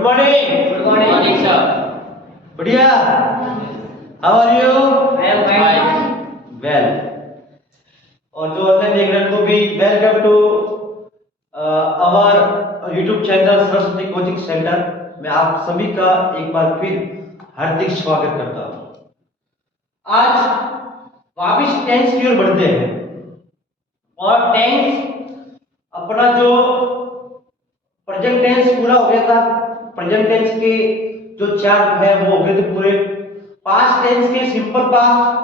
Good morning. Good morning sir. बढ़िया। How are you? Well fine. Well. और जो online देख रहे हैं उनको भी welcome to our YouTube channel Saraswati coaching centre में आप सभी का एक बार फिर हार्दिक स्वागत करता हूँ। आज वापिस टेंस की ओर बढ़ते हैं और टेंस अपना जो प्रेजेंट टेंस पूरा हो गया था। प्रेजेंट टेंस के जो चार है वो हो गए थे पूरे। पास्ट टेंस के सिंपल पास्ट,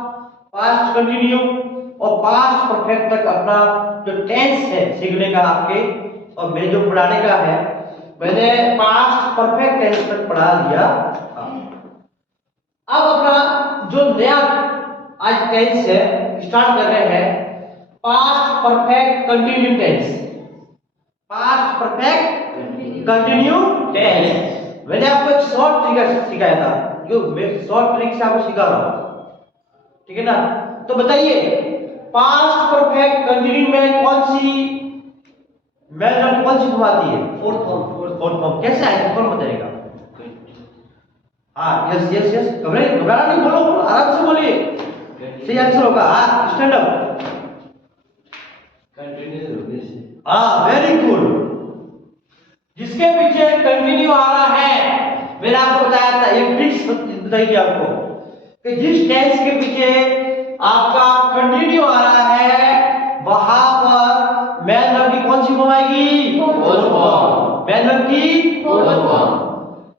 पास्ट कंटिन्यू और पास्ट परफेक्ट तक अपना जो टेंस है सीखने का आपके और मेरे जो पढ़ाने का है, मैंने पास्ट परफेक्ट टेंस तक पढ़ा दिया। अब अपना जो नया आज टेंस है स्टार्ट कर रहे हैं, past perfect continue tense. Past perfect continue tense. मैंने आपको एक शॉर्ट ट्रिक सिखाया था, जो मैं शॉर्ट ट्रिक से आपको सिखा रहा हूं, ठीक है ना? तो बताइए पास्ट परफेक्ट कंटिन्यू में कौन सी मैन कौन सी घुमाती है? Fourth form. कैसे आएगा? कौन बताएगा? हाँ, यस यस यस, घबराना नहीं, बोलो आराम से बोलिए, सही आंसर होगा। हाँ, स्टैंड अप। हाँ, वेरी गुड। जिसके पीछे कंटिन्यू आ रहा है, मैंने आपको बताया था, एक ट्रिक्स बताई थी आपको कि जिस टेंस के पीछे आपका कंटिन्यू आ रहा है वहां पर मैन वर्ब की कौन सी फॉर्म आएगी? Fourth form. मैन वर्ब की फोर्थ फॉर्म।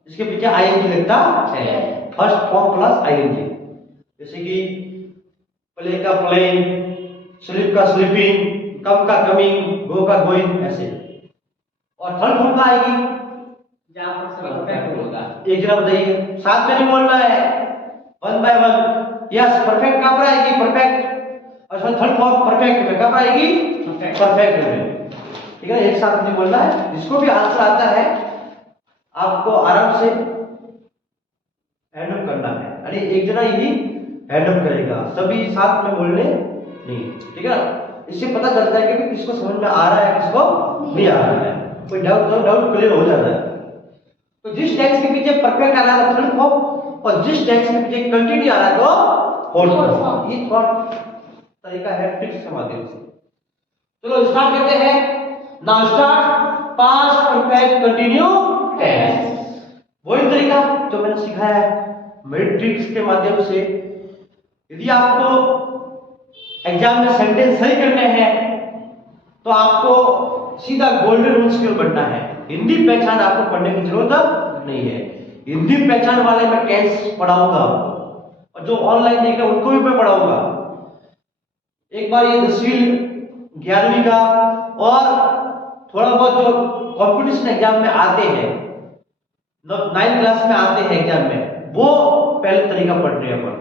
इसके पीछे आईएनजी लगता है, फर्स्ट फॉर्म प्लस आईएनजी। जैसे कि प्ले का प्लेइंग, स्लीप का स्लीपिंग, कम का कमिंग, गो का गोइंग, ऐसे। और थर्ड फॉर्म का आएगी जहां पर परफेक्ट होगा। एक जरा बताइए, साथ में नहीं बोलना है, one by one. Yes, perfect कहां पर आएगी? परफेक्ट। और थर्ड फॉर्म परफेक्ट में कब आएगी? परफेक्ट में, ठीक है? एक साथ नहीं बोलना है। जिसको भी आंसर आता है आपको आराम से हैंडल करना है। अरे एक जना ही हैंडल करेगा, सभी साथ में बोलने नहीं, ठीक है ना? इससे पता चलता है कि किसको समझ में आ रहा है, किसको नहीं आ रहा है। कोई डाउट क्लियर हो जाता है। तो जिस टेंस के पीछे परफेक्ट आ रहा है थर्ड फॉर्म, और जिस टेंस के पीछे कंटिन्यू आ रहा है तो फोर्थ फॉर्म। ये थॉट तरीका है ट्रिक्स के माध्यम से। चलो स्टार्ट करते हैं। Now start past perfect continue tense. वही तरीका जो मैंने सिखाया है मेरी ट्रिक्स के माध्यम से। यदि आपको एग्जाम में सेंटेंस सही करने हैं तो आपको सीधा गोल्डन रूल्स की ओर बढ़ना है। हिंदी पहचान आपको पढ़ने की जरूरत नहीं है। हिंदी पहचान वाले मैं टेंस पढ़ाऊंगा और जो ऑनलाइन देख रहे हैं उनको भी मैं पढ़ाऊंगा। एक बार ये 10वीं 11वीं का और थोड़ा बहुत जो कंपटीशन एग्जाम में आते हैं, 9th क्लास में आते हैं एग्जाम में, वो पहले तरीका पढ़ रहे हैं अपन।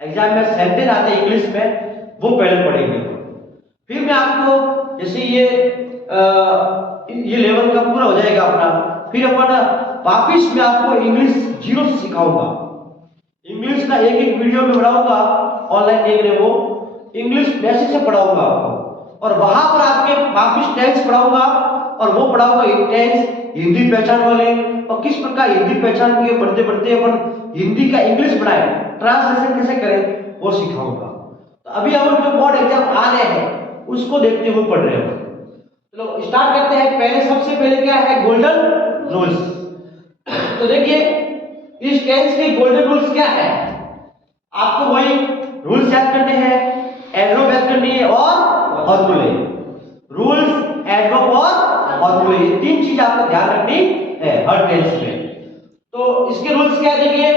एग्जाम में सेंटेंस आते हैं इंग्लिश में, वो पहले पढ़ेंगे। फिर मैं आपको जैसे ये लेवल का पूरा हो जाएगा अपना, फिर अपन वापिस मैं आपको इंग्लिश जीरो से सिखाऊंगा। इंग्लिश का एक एक वीडियो में बनाऊंगा, ऑनलाइन देख रहे हो, इंग्लिश बेसिक से पढ़ाऊंगा आपको, और वहां पर आपके वापिस टेंस पढ़ाऊंगा और वो पढ़ाऊंगा टेंस हिंदी पहचान वाले, और किस प्रकार हिंदी पहचान के बढ़ते बढ़ते अपन हिंदी का इंग्लिश बनाए, ट्रांसलेशन कैसे करें वो सिखाऊंगा। तो अभी हम जो बोर्ड एग्जाम आ रहे हैं उसको देखते हुए पढ़ रहे हैं। चलो स्टार्ट करते हैं। पहले सबसे पहले क्या है? Golden rules. तो देखिए इस टेंस के गोल्डन रूल्स क्या है, आपको वही रूल्स याद करने हैं, एडवर्ब याद करनी है और फॉर्मूले। रूल्स, एडवर्ब और फॉर्मूले, ये तीन चीज आपको ध्यान रखनी है हर टेंस में। तो इसके रूल्स क्या है? देखिए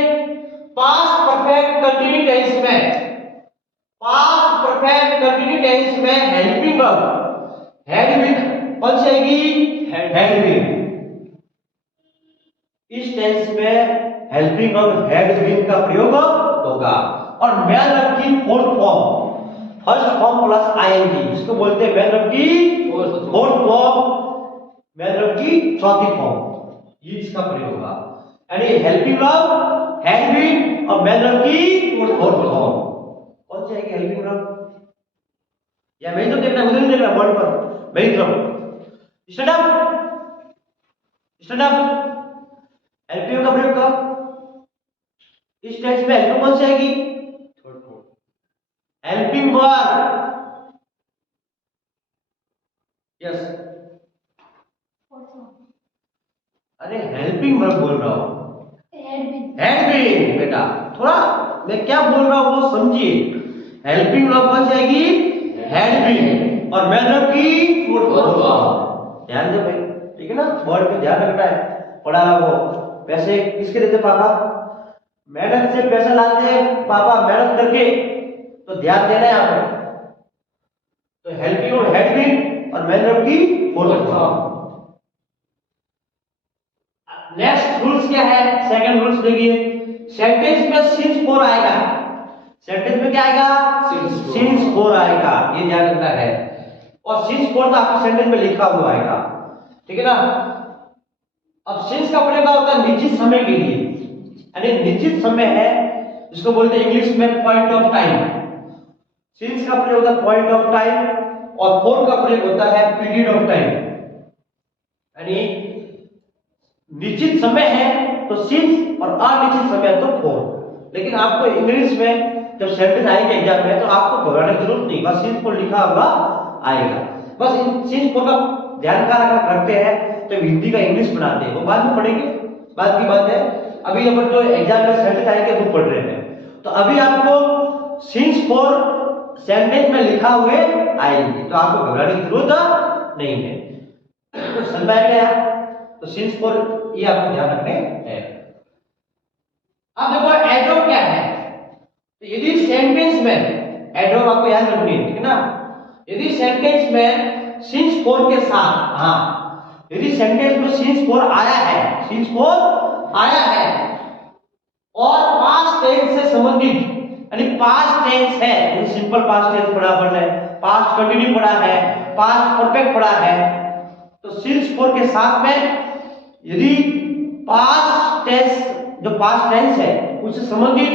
पास्ट परफेक्ट कंटिन्यू टेंस में, पास्ट परफेक्ट कंटिन्यू टेंस में हेल्पिंग वर्ब हैड बीन कौन सी आएगी? Had been. इस टेंस में हेल्पिंग वर्ब हैड बीन का प्रयोग होगा। और मैन वर्ब की fourth form, first form plus I N G, इसको बोलते हैं मैन वर्ब की फोर्थ फॉर्म, मैन वर्ब की चौथी फॉर्म, ये इसका प्रयोग होगा। यानी हेल्पिंग वर्ब हैड बीन और मैन वर्ब की फोर्थ फॉर्म कौन सी आएगी? Helping verb. या मैं तो देखना, उधर नहीं देखना बोर्ड पर, मेरी तरफ। Stand up, stand up. Helping का प्रयोग कब? इस टेंस में हेल्पिंग कौन सी आएगी? Helping verb. यस, अरे हेल्पिंग वर्ब बोल रहा हूं, हैड बीन। बेटा थोड़ा मैं क्या बोल रहा हूं वो समझिए। हेल्पिंग वर्ब कौन सी आएगी? Had been. और मैन वर्ब की ध्यान दो भाई, ठीक है ना, वर्ड पे ध्यान रखना है। पढ़ा वो पैसे किसके देते? पापा। मेहनत से पैसा लाते हैं पापा, मेहनत करके, तो ध्यान देना है आपको। तो हेल्पिंग और हैड बीन और मैन वर्ब की फॉर्म। नेक्स्ट रूल्स क्या है? सेकंड रूल्स देखिए, सेंटेंस में सिंस फोर आएगा। सेंटेंस में क्या आएगा? सिंस फोर आएगा, ये ध्यान रखना है। और सिंस फोर तो आपके सेंटेंस में लिखा हुआ आएगा, ठीक है ना। अब सिंस का प्रयोग होता है निश्चित समय के लिए, यानी निश्चित समय है जिसको बोलते हैं इंग्लिश में पॉइंट ऑफ टाइम। सिंस का प्रयोग होता है पॉइंट ऑफ टाइम, और फोर का प्रयोग होता है पीरियड ऑफ टाइम। यानी निश्चित समय है तो सिंस और अनिश्चित समय है तो फोर। लेकिन आपको इंग्लिश में जब सेंटेंस आएंगे एग्जाम में तो आपको घबराने की जरूरत नहीं, बस सिंस फोर लिखा हुआ आएगा। बस इन सिंस फोर का ध्यान का रखा करते हैं जब हिंदी का इंग्लिश बनाते हैं, वो बाद में पढ़ेंगे, बाद की बात है। अभी अपन जो एग्जाम में सेंटेंस आएंगे वो पढ़ रहे हैं, तो अभी आपको सिंस फोर सेंटेंस में लिखा हुए आएंगे, तो आपको घबराने की जरूरत नहीं है। तो समझ में आ गया? तो सिंस फोर ये आपको ध्यान रखने हैं। अब देखो एडवर्ब क्या है। तो यदि सेंटेंस में एडवर्ब आपको याद रखनी है, ठीक है ना। यदि सेंटेंस में सिंस फोर के साथ, हाँ, यदि सेंटेंस में सिंस फोर आया है, सिंस फोर आया है और पास्ट टेंस से संबंधित, यानी पास्ट टेंस है, यानी सिंपल पास्ट टेंस पढ़ा अपन ने, पास्ट कंटिन्यू पढ़ा है, पास्ट परफेक्ट पढ़ा है, तो सिंस फोर के साथ में यदि पास्ट टेंस, जो पास्ट टेंस है उससे संबंधित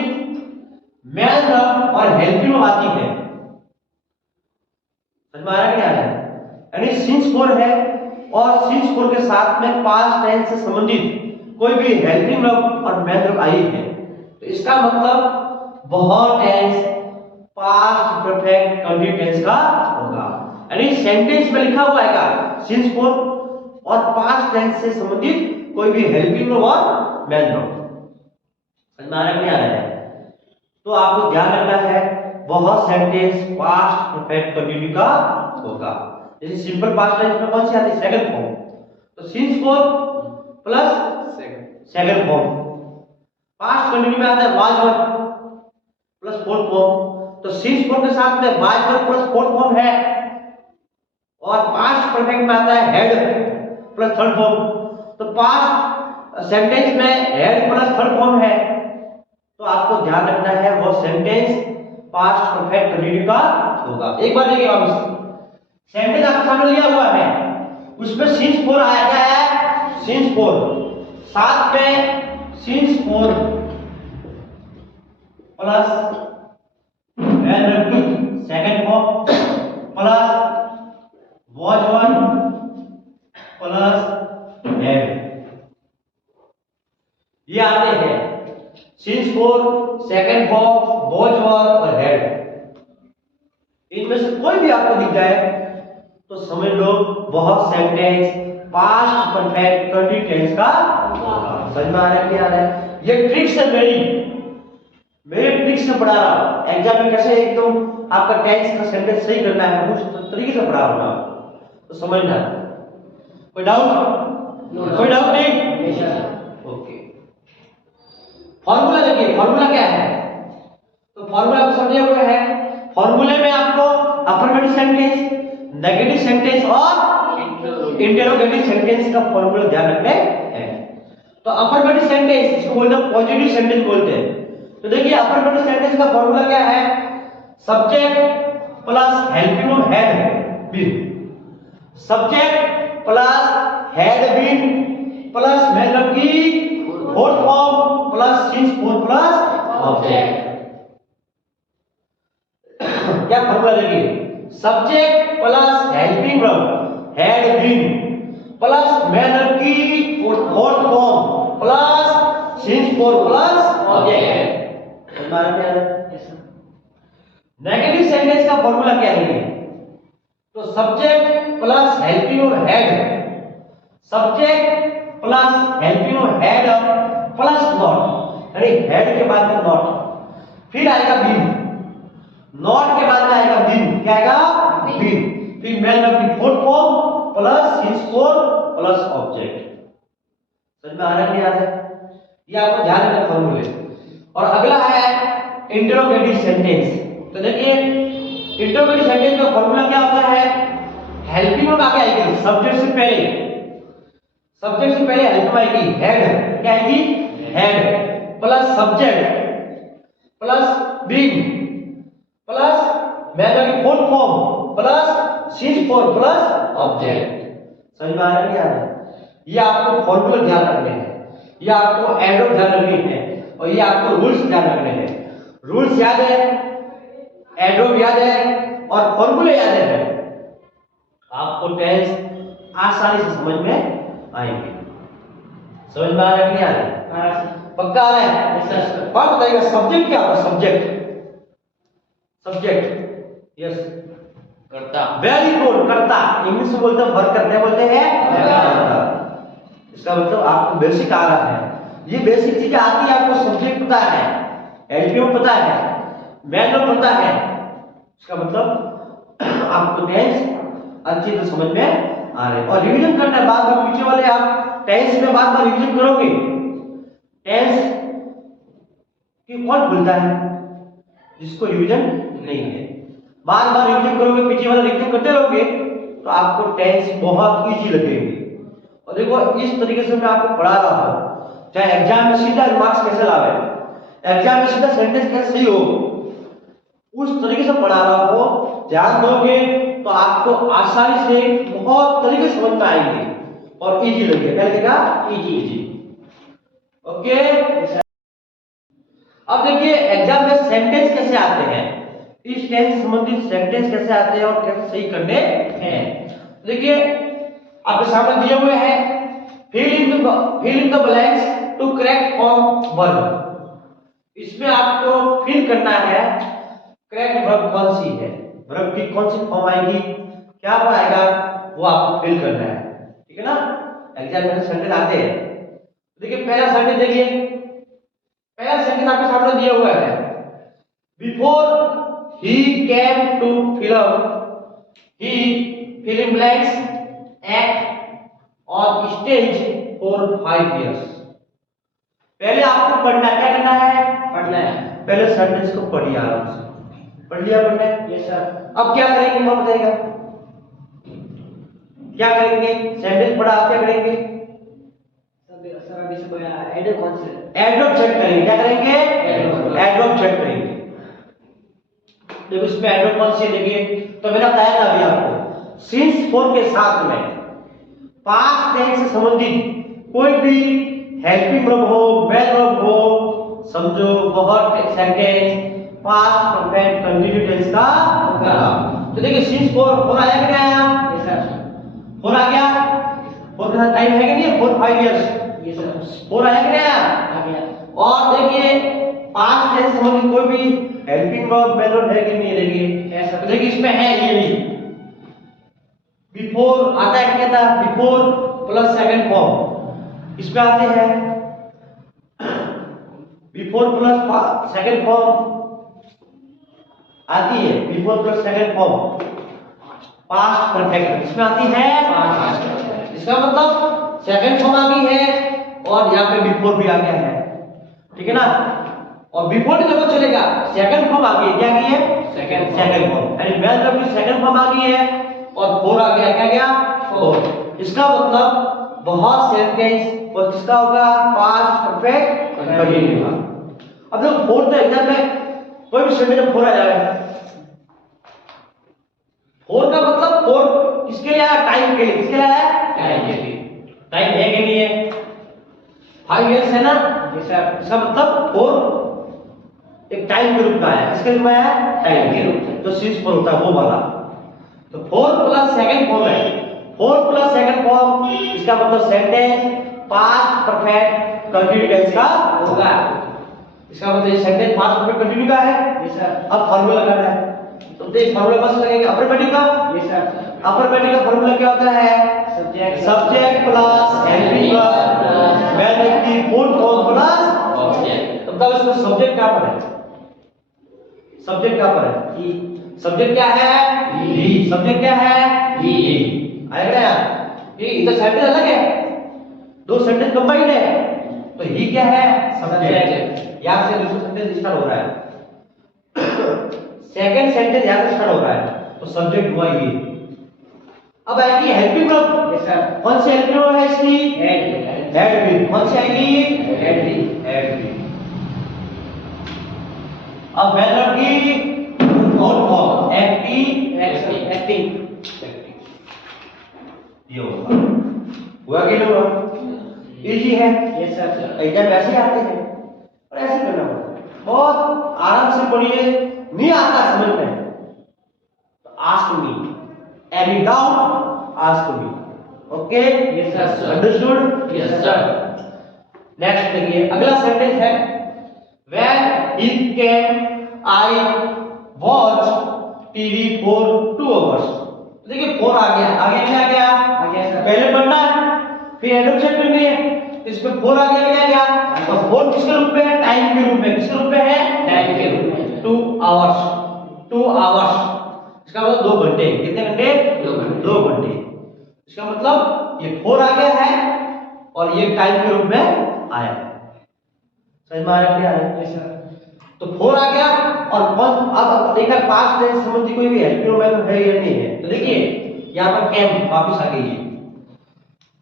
मैन वर्ब और हेल्पिंग वर्ब आती है, समझ में आ रहा है क्या है? यानी सिंस फोर है और सिंस फोर के साथ में पास्ट टेंस से संबंधित कोई भी हेल्पिंग वर्ब और मैन वर्ब आई है, तो इसका मतलब बहुत tense past perfect continue tense का होगा। यानी सेंटेंस में लिखा हुआ आएगा सिंस फोर और पास्ट टेंस से संबंधित कोई भी हेल्पिंग वर्ब और मैन वर्ब। समझ में आ रहा है क्या है? तो आपको ध्यान रखना है बहुत सेंटेंस पास्ट परफेक्ट कंटिन्यू का होगा। जैसे सिंपल पास्ट टेंस में कौन सी आती है? सेकंड फॉर्म, तो since for plus second form. Past continue में आता है was one plus fourth form, तो सिंस फोर के साथ में was one plus fourth form है, और पास्ट परफेक्ट में आता है हैड प्लस थर्ड फॉर्म, तो पास्ट सेंटेंस में हैड प्लस थर्ड फॉर्म है, तो आपको ध्यान रखना है वो सेंटेंस पास्ट परफेक्ट कंटिन्यू का होगा। एक बार देखिए वापस, सेंटेंस आपके सामने लिया हुआ है, उसमें सिंस फोर आया, क्या है? सिंस फोर, साथ में since for plus second form plus was one plus had, ये आते हैं since four, second form, was one और हैड। इनमें से कोई भी आपको दिख जाए तो समझ लो बहुत sentence past perfect continue tense का होगा। समझ में आ रहा है क्या आ रहा है? ये ट्रिक्स है मेरे ट्रिक्स से पढ़ा रहा हूं। एग्जाम में कैसे एकदम आपका टेंस का सेंटेंस सही करना है उस तरीके से पढ़ा रहा हूं, तो समझना। कोई डाउट? कोई डाउट नहीं? ओके। फॉर्मूला देखिए, फॉर्मूला क्या है? तो फॉर्मूला को समझे हुए हैं। फॉर्मूले में आपको अफर्मेटिव सेंटेंस, नेगेटिव सेंटेंस और इंटरोगेटिव सेंटेंस का फॉर्मूला ध्यान रखने हैं। तो अफर्मेटिव सेंटेंस इसको बोलते हैं पॉजिटिव सेंटेंस बोलते हैं। तो देखिए अफर्मेटिव सेंटेंस का फॉर्मूला क्या है? Subject plus helping verb had been, subject plus had been plus main verb की fourth form plus since for plus object. क्या फॉर्मूला देखिए, subject plus helping verb had been plus main verb की fourth form plus for plus object. हमारा क्या है? Yes sir. Negative sentence का formula क्या है? तो subject plus helping of had, subject plus helping of had plus not, यानी head के बाद में नॉट, फिर आएगा बीन, नॉट के बाद में आएगा बीन, क्या आएगा? बीन, फिर मेन वर्ब की fourth form plus his four plus object. समझ में आ रहा है नहीं आ रहा है? ये आपको ध्यान रखना फॉर्मूले। और अगला है इंटरोगेटिव सेंटेंस। तो देखिए इंटरोगेटिव सेंटेंस का फॉर्मूला क्या होता है? हेल्पिंग वर्ब आगे आएगी सब्जेक्ट से पहले, सब्जेक्ट से पहले हेल्पिंग आएगी हेड, क्या आएगी? Had plus subject plus being plus main verb की fourth form plus since for plus object. समझ में आ रहा है नहीं आ रहा है? ये आपको फॉर्मूला ध्यान रखने हैं, ये आपको एडवर्ब ध्यान रखने हैं, और ये आपको रूल्स ध्यान रखने हैं। रूल्स याद है, एडवर्ब याद है और फॉर्मूले याद है, आपको टेंस आसानी से समझ में आएंगे। समझ में आ रहा है नहीं आ रहा है? पक्का आ रहा है? Yes sir. और बताइएगा सब्जेक्ट क्या होगा? सब्जेक्ट, सब्जेक्ट यस करता। वेरी गुड, करता। इंग्लिश में बोलते हैं वर्क करते हैं, बोलते हैं करता। इसका मतलब आपको बेसिक आ रहा है, ये बेसिक चीजें आती है आपको। सब्जेक्ट पता है, एडजेक्टिव पता है, मेन वर्ब पता है, इसका मतलब आपको टेंस अच्छी तरह समझ में आ रहा है। और रिवीजन करना है, बार बार पीछे वाले आप टेंस में बार बार रिवीजन करोगे। टेंस की कौन भूलता है? जिसको रिवीजन नहीं है। बार बार रिवीजन करोगे, पीछे वाला रिवीजन करते रहोगे, तो आपको टेंस बहुत इजी लगेगी। और देखो इस तरीके से मैं आपको पढ़ा रहा हूं, चाहे एग्जाम में सीधा मार्क्स कैसे लावे, एग्जाम में सीधा सेंटेंस कैसे सही हो, उस तरीके से पढ़ा रहा हो, ध्यान दोगे तो आपको आसानी से बहुत तरीके से समझ में आएंगे और इजी लगेगा। क्या लगेगा? Easy easy. ओके, अब देखिए एग्जाम में सेंटेंस कैसे आते हैं, इस टेंस से संबंधित सेंटेंस कैसे आते हैं और कैसे सही करने हैं। देखिए आपके सामने दिए हुए हैं fill in the blanks to correct form verb. इसमें आपको फिल करना है करेक्ट वर्ब कौन सी है, वर्ब की कौन सी फॉर्म आएगी, क्या आएगा, वो आपको फिल करना है। ठीक है ना? एग्जाम में सेंटेंस आते हैं। देखिए पहला सेंटेंस देखिए, पहला सेंटेंस आपके सामने दिया हुआ है, before he came to film he fill in blanks act on stage for 5 years। पहले आपको पढ़ना, क्या करना है? पढ़ना है। पहले सेंटेंस को पढ़िए आराम से, पढ़ लिया पढ़ना है? Yes sir. अब क्या करेंगे वो बताइएगा, क्या करेंगे? सेंटेंस पढ़ा, आप क्या करेंगे? सर अभी से एडवर्ब कौन से? एडवर्ब चेक करेंगे। क्या करेंगे? एडवर्ब। एडवर्ब चेक करेंगे। देखो इसमें एडवर्ब कौन सी है, देखिए तो मैंने बताया था अभी आपको, सिंस फॉर के साथ में पास्ट टेंस से संबंधित कोई भी हेल्पिंग वर्ब हो, मेन वर्ब हो, समझो बहुत sentence past perfect continue tense का होगा। तो देखिए सिंस फॉर आया कि नहीं आया? Yes sir. फोर आ गया, फोर का टाइम है कि नहीं? 4-5 इयर्स। Yes sir. फोर आया कि नहीं आया? आ गया। और देखिए पास्ट टेंस संबंधित कोई भी हेल्पिंग वर्ब मेन वर्ब है कि नहीं? देखिए ऐसा तो देखिए इसमें है ये नहीं, बिफोर आता है, क्या था? बिफोर प्लस सेकंड फॉर्म, इसमें आते हैं बिफोर प्लस सेकंड फॉर्म आती है, before plus second form past perfect, इसमें आती है पास्ट। इसका मतलब सेकंड फॉर्म आ गई है और यहाँ पे बिफोर भी आ गया है। ठीक है ना? और बिफोर की जगह चलेगा, सेकंड फॉर्म आ गई है, क्या आ गई है? सेकंड फॉर्म, यानी मेन वर्ब की सेकंड फॉर्म आ गई है और फोर आ गया, क्या गया? फोर। इसका मतलब बहुत सेंटेंस और किसका होगा? पास्ट परफेक्ट कंटिन्यू का। अब देखो फोर तो एग्जाम में कोई भी सेंटेंस में फोर आ जाएगा, फोर का मतलब फोर किसके लिए आया? टाइम के लिए। किसके लिए आया? टाइम के लिए। टाइम है के लिए 5 इयर्स है ना? Yes sir. इसका मतलब फोर एक टाइम के रूप में आया। किसके रूप में आया? टाइम के रूप में, जो सिंस पर होता है वो वाला। तो 4 प्लस सेकंड फॉर्म है, 4 प्लस सेकंड फॉर्म, इसका मतलब sentence past perfect continue tense का होगा। इसका मतलब ये सेंटेंस पास्ट परफेक्ट कंटिन्यू का है। Yes sir. अब फार्मूला लगाना है, तो ये फार्मूला कौन सा लगेगा? अपर पैडिक का। Yes sir. अपर पैडिक का फार्मूला क्या होता है? Subject plus helping verb man की फुल फॉर्म प्लस ऑब्जेक्ट। तब तक इसका सब्जेक्ट क्या पर है? सब्जेक्ट क्या पर है? ही। सब्जेक्ट क्या है? ही। सब्जेक्ट क्या है? ही। आएगा यार? ये इधर सेंटेंस अलग है, दो सेंटेंस कंबाइंड है, तो ही क्या है? सब्जेक्ट। यहां से दूसरा सेंटेंस स्टार्ट हो रहा है, सेकंड सेंटेंस यहां से स्टार्ट हो रहा है, तो सब्जेक्ट हुआ ये। अब आएगी हेल्पिंग वर्ब। Yes sir. कौन सी हेल्पिंग वर्ब है इसकी? हेड। हेड भी। कौन सी आएगी? हेड भी। हेड भी। अब मैन वर्ब की फुल फॉर्म एक्टिंग। ये होगा, हुआ कि नहीं हुआ? इजी है। Yes sir. एग्जाम वैसे आते हैं और ऐसे करना पड़ता है, बहुत आराम से पढ़िए। नहीं आता समझ में तो ask me, any doubt ask me. Okay? Yes sir. Understood? Yes sir. Next देखिए, अगला सेंटेंस है when he came I watch TV for 2 hours. देखिए 4 आ गया, आगे क्या आ गया? आ गया सर। पहले पढ़ना है, फिर एडोप्शन करनी है, इसमें 4 आ गया, क्या गया? तो 4 किसके रूप में है? टाइम के रूप में। किसके रूप में है? टाइम के रूप में। 2 आवर्स। 2 आवर्स इसका मतलब 2 घंटे। कितने घंटे? 2 घंटे। इसका मतलब ये 4 आ गया है और ये टाइम के रूप में आया। समझ में आ रहा है? Yes sir. तो 4 आ गया और कौन? अब देखना पास्ट टेंस संबंधी कोई भी हेल्पिंग वर्ब है या नहीं है। तो देखिए यहाँ पर कैम वापस आ गई है,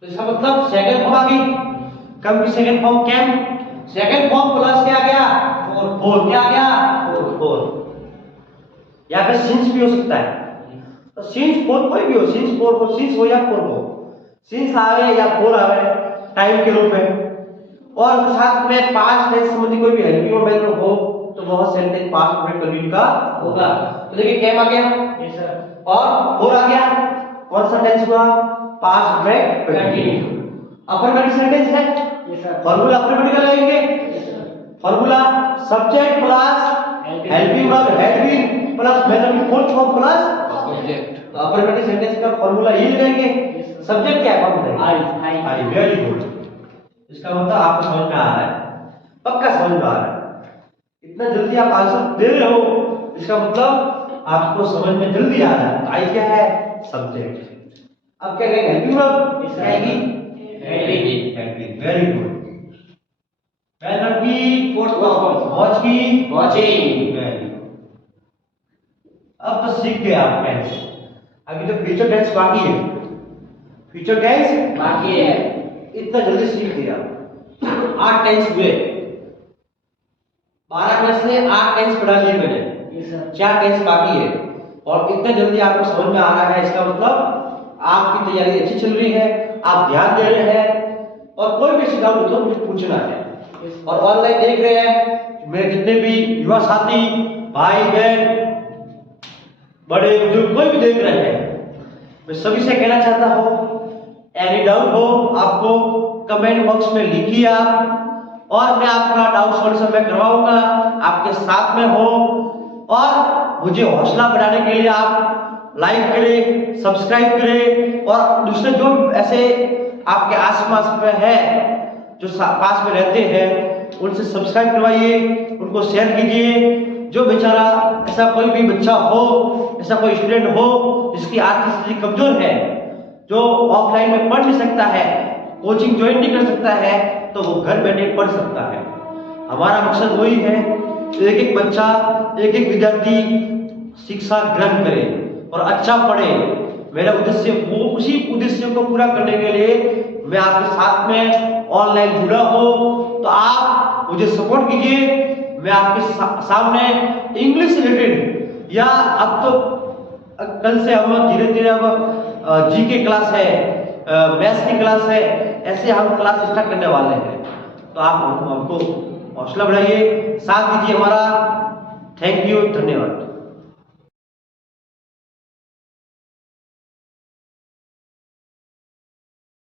तो इसका मतलब सेकंड फॉर्म आ गई। कम की second form came, second form plus क्या आ गया? 4। क्या आ गया? 4। यहाँ पे सिंस भी हो सकता है, तो सिंस 4 कोई भी हो, सिंस 4 हो, सिंस हो या 4 हो, सिंस आवे या 4 आवे टाइम के रूप में, और साथ में पास्ट टेंस संबंधी कोई भी हेल्पिंग वर्ब हो तो वह सेंटेंस पास्ट परफेक्ट कंटिन्यू का होगा। तो देखिए कैम आ गया। Yes sir. और 4 आ गया, कौन सा टेंस हुआ? Past perfect continue. अपर पैडिक सेंटेंस है, यस सर। फार्मूला अपर पैडिक का लगेंगे। Yes sir. Formula subject plus helping verb had been plus main की फुल फॉर्म प्लस ऑब्जेक्ट। तो अपर पैडिक सेंटेंस का फार्मूला ही लगाएंगे। सब्जेक्ट क्या है? Formula I. Very good. इसका मतलब आपको समझ में आ रहा है, पक्का समझ में आ रहा है। इतना जल्दी आप आंसर दे रहे हो, इसका मतलब आपको समझ में जल्दी आ रहा है। आई क्या है? सब्जेक्ट। अब क्या कहेंगे? हेल्पिंग वर्ब इसका आएगी helping. Very good. Man verb की फोर्थ फॉर्म वॉच की वॉचिंग। Very good. अब तो सीख गए आप टेंस, अभी तो फ्यूचर टेंस बाकी है। फ्यूचर टेंस बाकी है। इतना जल्दी सीख लिया। 8 टेंस हुए, 12 में से 8 टेंस पढ़ा लिए मैंने, यस सर। 4 टेंस बाकी है और इतना जल्दी आपको समझ में आ रहा है। इसका मतलब आपकी तैयारी अच्छी चल रही है, आप ध्यान दे रहे हैं और कोई भी डाउट हो तो मुझे पूछना है। और ऑनलाइन देख रहे हैं मेरे जितने भी युवा साथी भाई बहन बड़े बुजुर्ग कोई भी देख रहे हैं, मैं सभी से कहना चाहता हूँ एनी डाउट हो आपको कमेंट बॉक्स में लिखिए आप, और मैं आपका डाउट सॉल्यूशन मैं करवाऊंगा, आपके साथ में हो। और मुझे हौसला बढ़ाने के लिए आप लाइक करें, सब्सक्राइब करें और दूसरे जो ऐसे आपके आसपास में है जो पास में रहते हैं उनसे सब्सक्राइब करवाइए, उनको शेयर कीजिए। जो बेचारा ऐसा कोई भी बच्चा हो, ऐसा कोई स्टूडेंट हो जिसकी आर्थिक स्थिति कमजोर है, जो ऑफलाइन में पढ़ नहीं सकता है, कोचिंग ज्वाइन नहीं कर सकता है, तो वो घर बैठे पढ़ सकता है। हमारा मकसद वही है, एक एक बच्चा, एक एक विद्यार्थी शिक्षा ग्रहण करे और अच्छा पढ़े। मेरा उद्देश्य वो, उसी उद्देश्य को पूरा करने के लिए मैं आपके साथ में ऑनलाइन जुड़ा हो, तो आप मुझे सपोर्ट कीजिए। मैं आपके सामने इंग्लिश रिलेटेड या अब तो कल से हम धीरे धीरे अब जीके क्लास है, मैथ्स की क्लास है, ऐसे हम क्लास स्टार्ट करने वाले हैं। तो आप हमको हौसला बढ़ाइए, साथ दीजिए हमारा। थैंक यू, धन्यवाद।